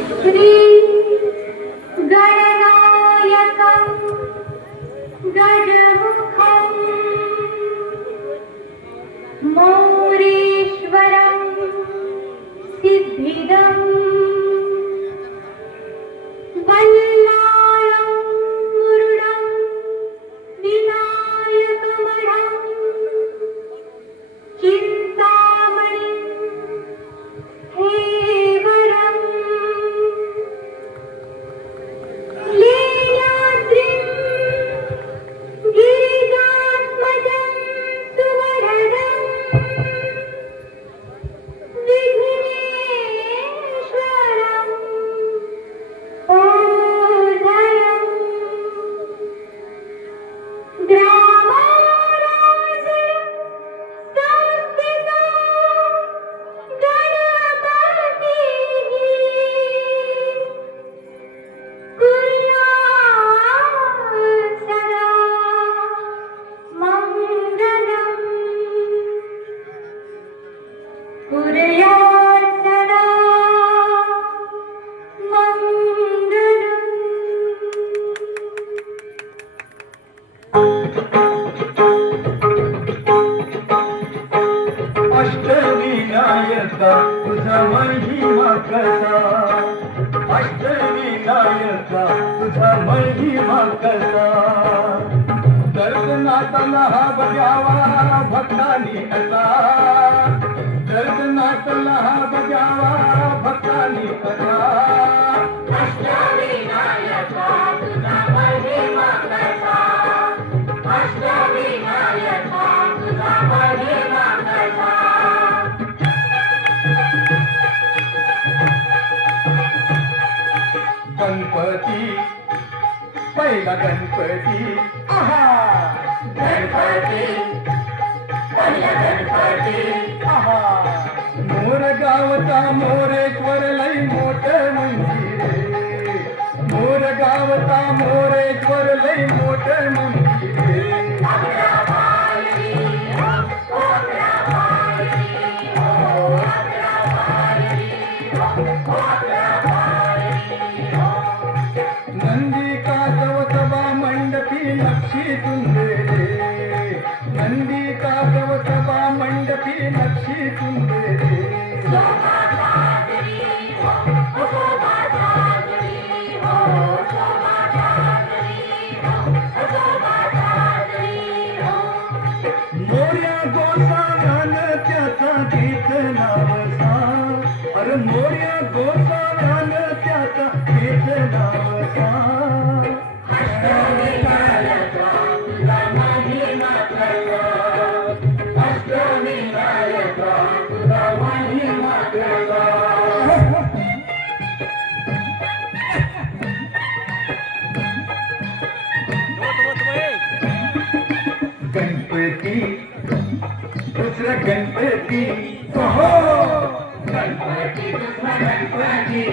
श्री गणनायकं गजमुखं मौरीश्वरं सिद्धिदं वल्लाळं मुरुडं विनायकमढं चिन्तामणिं हेवरं लीलाद्रिं गिरिजात्मजं सुवरदं विघ्नेश्वरं ओदयं ग्रामाराधनं संस्थितं गणपतिः कुर्यात् सदा मङ्गलम् कुर्यात् सदा मङ्गलम् अष्टविनायका तुझा महिमा कसा अष्टविनायका तुझा महिमा कसा दर्शनातला हा बजावा भक्तानी असा दर्शनातला हा बजावा भक्तानी असा अष्टविनायका तुझा महिमा कसा अष्टविनायका तुझा महिमा कसा गणपती पहिला गणपती आहा गणपती पहिला गणपती आहा मोर गावचा मोरेश्वर लई मोठ मंदिर मोर गावचा मोरेश्वर लई मोठ मंदिर अग्रवाली अग्रवाली अग्रवाली नंदी कासव सभा मंडपी नक्षी तुंबेले नंदी कासव सभा मंडपी नक्षी तुंबेले शोभा साजरी हो शोभा साजरी हो शोभा साजरी हो शोभा साजरी हो मोर्या गोसाव्यानं त्याचा गीत नाव सांग अरे मोर्या गोसाव्यानं त्याचा गीत नाव सांग अष्टविनायका तुझा महिमा कसा अष्टविनायका तुझा महिमा कसा गणपती दुसरा गणपती हो गणपती दुसरा गणपती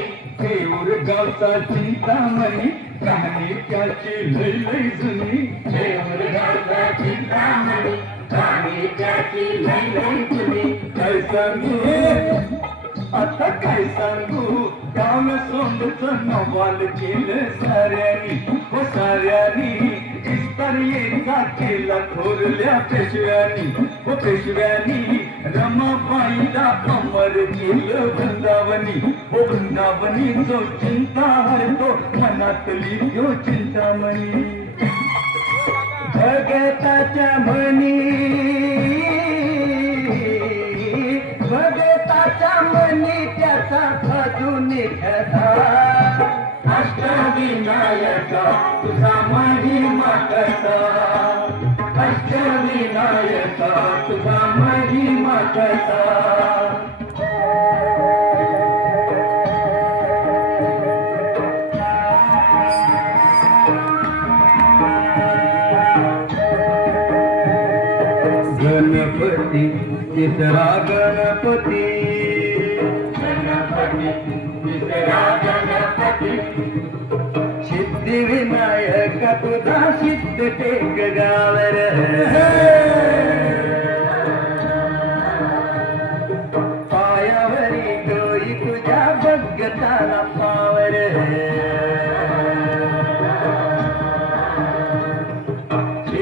देऊर गावचा चिंतामणी कहाणी त्याची लई लई जुनी देऊर गावचा चिंतामणी गाणी त्याची लई लई जुनी काय सांगू आता काय सांगू काम सोंडचं नवाल केलं साऱ्यानी हो साऱ्यानी इस्तारियेचा केला थोरल्या पेशव्यानी हो पेशव्यानी रमाबाईला अमर केलं वृंदावनी हो वृंदावनी जो चिंता हरतो मनातली जो चिंतामणी भगताच्या मनी भगताच्या मनी त्याचा अजून कथा अष्टविनायका तुझा महिमा कसा अष्टविनायका तुझा महिमा कसा गणपती तिसरा गणपती गणपती तिसरा गणपती सिद्धिविनायक तुझा सिद्ध टेक गावर पायावरी डोई तुझ्या भगताला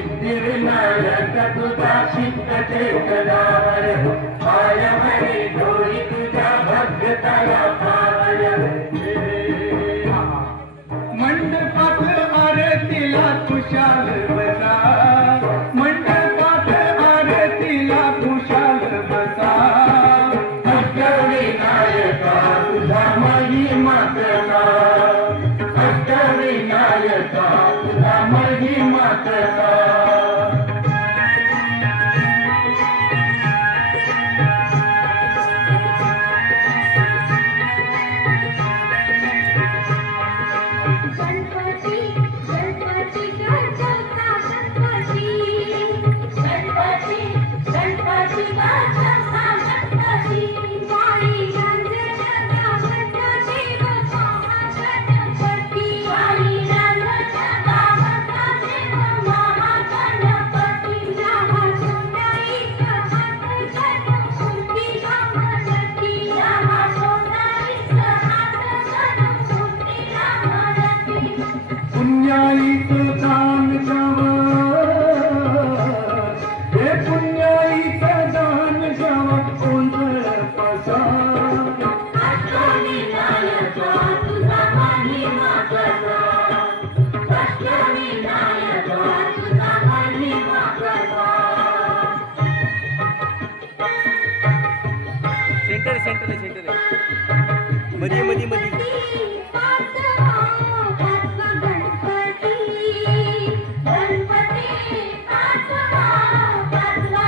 सिद्धिविनायक तुझा शिकते गडावर पायवरी डोळी तुझ्या भक्ताला पावलं मंडपात आरतीला कुशाल बसा मंडपात आरतीला कुशाल बसा अष्टविनायका तुझा महिमा कसा अष्टविनायका तुझा महिमा कसा गणपती गणपती गणपता गणपती गणपती गणपती गणपता गणपती वाणी रंजना गणपती बाप्पा गणपती वाणी रंजना गणपती बाप्पा गणपती राहा सोनाईचा हात गणपती रामरती राहा सोनाईचा हात गणपती रामरती पुण्याईचं दान घ्यावं हे पुण्याईचं दान घ्यावं गोंधळ कसा अष्टविनायका तुझा महिमा कसा अष्टविनायका तुझा महिमा कसा सेंटर सेंटर आहे सेंटर आहे मध्ये मध्ये मध्ये पाचवा गणपती गणपती पाचवा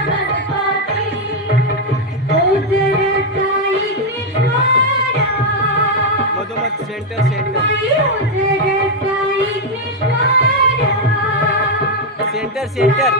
गणपती ओझरता ईश्वरा मधोमध सेंटर सेंटर ओझरता ईश्वरा सेंटर सेंटर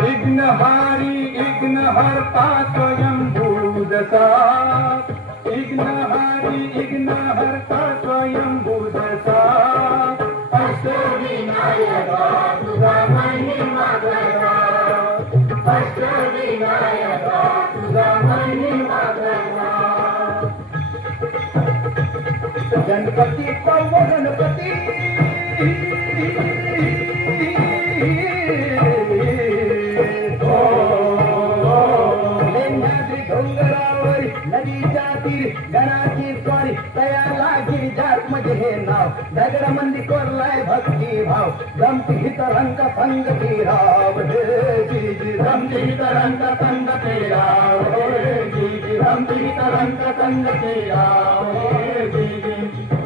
विघ्नहारी विघ्नहर्ता स्वयंभूदसा विघ्नहारी विघ्नहर्ता स्वयंभूदसा अष्टविनायका तुझा महिमा कसा अष्टविनायका तुझा महिमा कसा गणपती पाव गणपती लेंगाद्री डोंगरावर नदीच्या तीर गणाची स्वारी तयार लागी जात म्हणजे हे नाव दगड मंदी कोरलाय भक्ती भाव गमती रंग संगती राव हे जी जी रमती तरंग संग तेरा हे जी जी रमती तरंग संग तेरा हे जी जी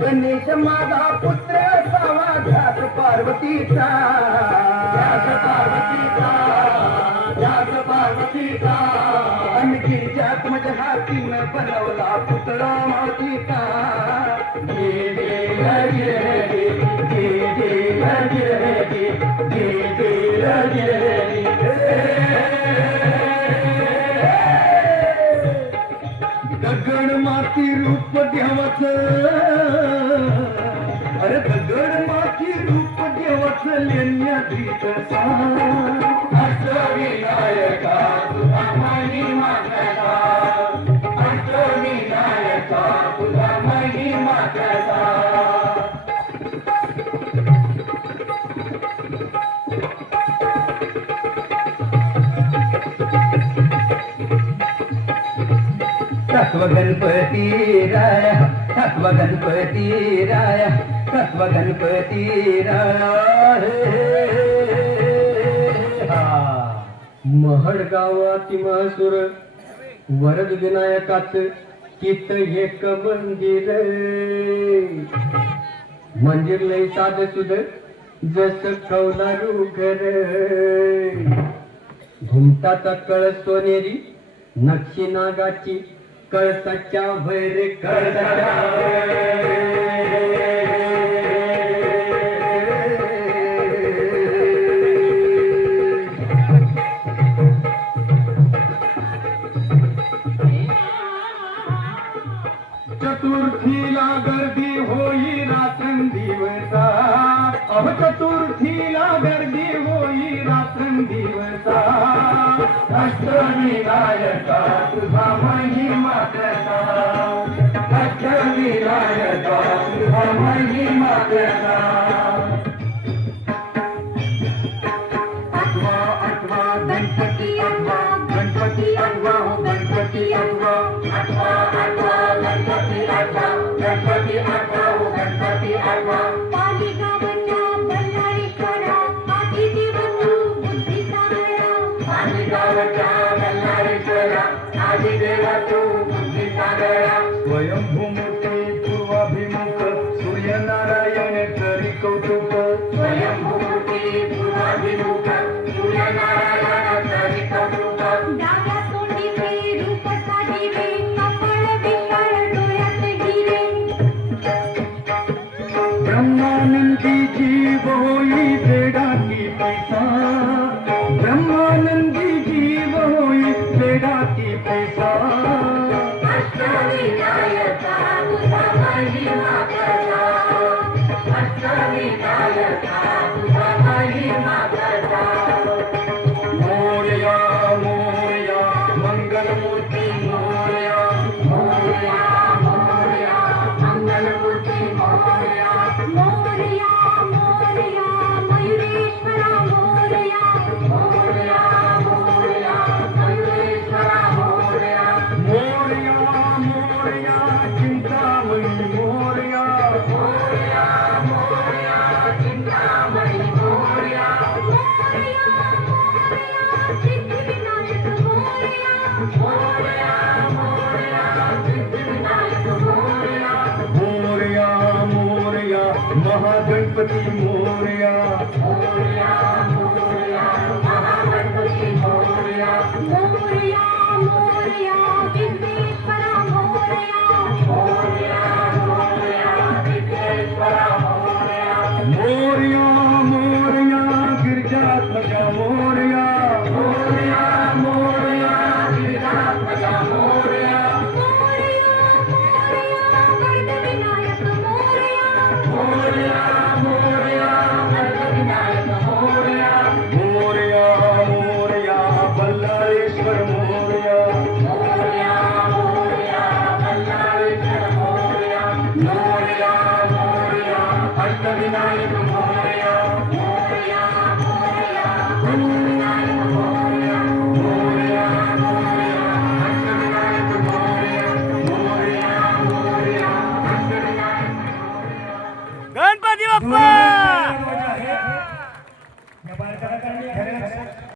गणेश माझा पुत्र असावा ध्यास पार्वतीचा ध्यास पार्वतीचा ध्यास पार्वतीचा आणि गिरिजात माझ्या हातीनं बनवला पुतळा मातीचा जे जे लगे रे जे जे लगे रे जे जे लगे दगड माती रूप देवाच अरे दगड माती रूप देवाच लेण्यात अष्टविनायका तुझा महिमा कसा अष्टविनायका तुझा महिमा कसा तत्व गणपती राया तत्व गणपती राया तत्व गणपती महड गावात महसूर वरद विनायकाच कित एक मंदिर मंदिर लय साध सुध जस कौलारू घर घुमताचा कळ सोनेरी नक्षी नागाची कळसाच्या भैर चतुर्थीला गर्दी होई रात्रंदिवसा चतुर्थीला गर्दी होई रात्रंदिवसा अष्टविनायका तुझा महिमा कसा अष्टविनायका तुझा महिमा कसा आठवा गणपती आठवा गणपती आठवा हो गणपती आठवा गणपती आठवा गणपती आठवा हो गणपती आठवा पालिगावच्या बल्लाळेश्वरा आदिती बंधू बुद्धी सागरा पालिगावच्या बल्लाळेश्वरा आदिदेवा तू बुद्धी सागरा स्वयंभूमूर्ती पूर्वाभिमुख सूर्यनारायण करी कौतुक स्वयंभूमूर्ती पूर्वाभिमुख सूर्यनारायण करी कौतुक डाव्या तोंडीचे रूप साजिवे कपाळ विशाळ डोळ्यात हिरे ब्रह्मानंदी जीव होई बेडाकी पैसा ब्रह्मानंदी जीव होई बेडाकी पैसा अष्टविनायका तुझा महिमा कसा अष्टविनायका तुझा महिमा कसा मोरया मोरया मंगलमूर्ती मोरया मोरया मोरया मंगलमूर्ती मोरया मोरया मोरया मयुरेश्वरा मोरया मोरया मोरया मयुरेश्वरा मोरया मोरया मोरया चिंतामणी मोरया मोरया मोरया चिंतामणी मोरया मोरया मोरया सिद्धिविनायक मोरया मोरया मोरया सिद्धिविनायक मोरया मोरया मोरया महागणपती मोरया मोरया मोरया महागणपती मोरया मोरया मोरया विघ्नेश्वरा मोरया मोरया मोरया विघ्नेश्वरा मोरया मोरया मोरया गिरिजात्मजा मोरया